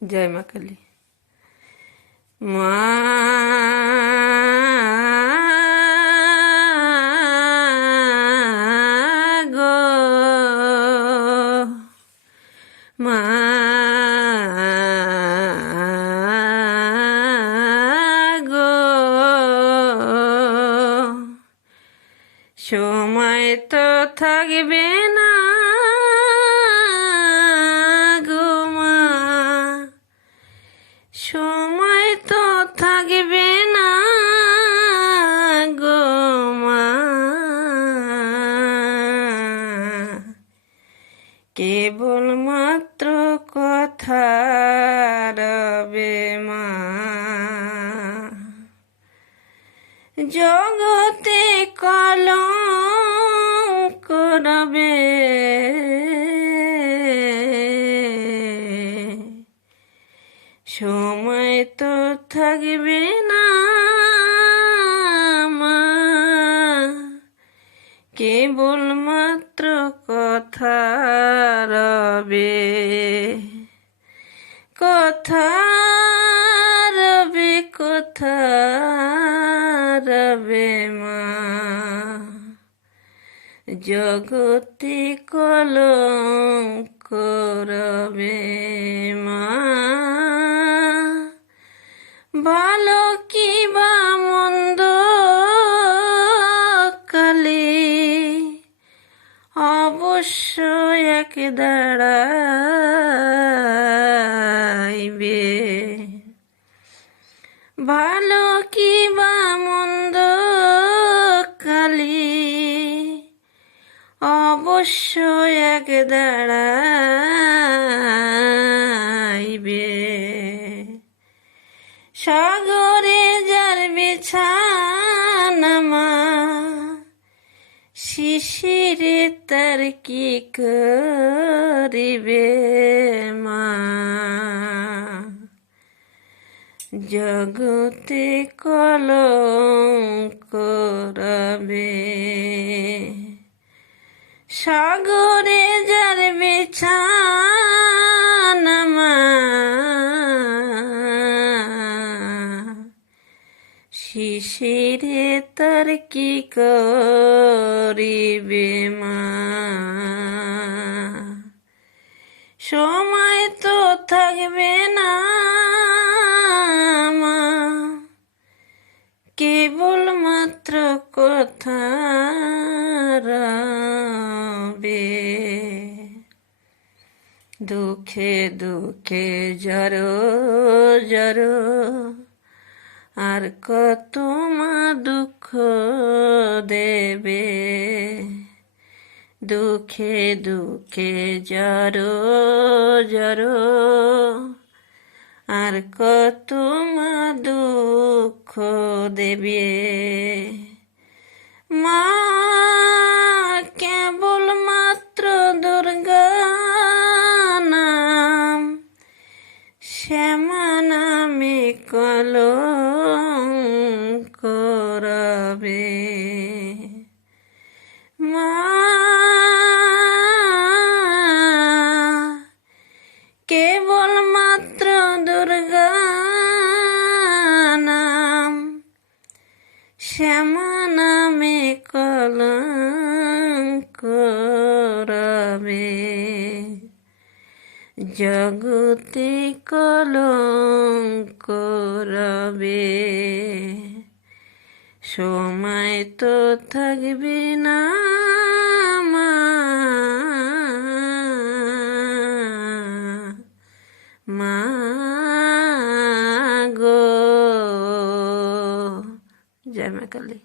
জয় মা কালী। মা মা সময় তো থাকবে না। থাকবে না গো মা। কেবল মাত্র কথা রবে মা। জগতে কলঙ্ক করবে সময় তো থাকবে না কেবল মাত্র কথা রবে। কথা রবে কথা রবে মা। জগতে কলঙ্ক করবে মা। অবশ্য এক দাঁড়াইবে? ভালো কি বা মন্দ কালে অবশ্য এক দাঁড়াইবে? সাগরে যার বিছানামা শিশিরে তার কি করিবে মা। জগতে কলঙ্ক রবে। সাগরে যার বিছানামা তার কি করিবে মা সময় তো থাকবে না মা কেবল মাত্র কথা রবে। দুঃখে দুঃখে জড়ো জড়ো। আর কত মা দুঃখ দেবে? দুঃখে দুঃখে জড়ো জড়ো। আর কত মা দুঃখ দেবে? মা, কেবল কলঙ্ক রবে মা কেবল মাত্র দুর্গা নাম শ্যামা নামে কলঙ্ক রবে জগতে কলঙ্ক রবে। সময় তো থাকবে না মা। গো। জয় মা কালী।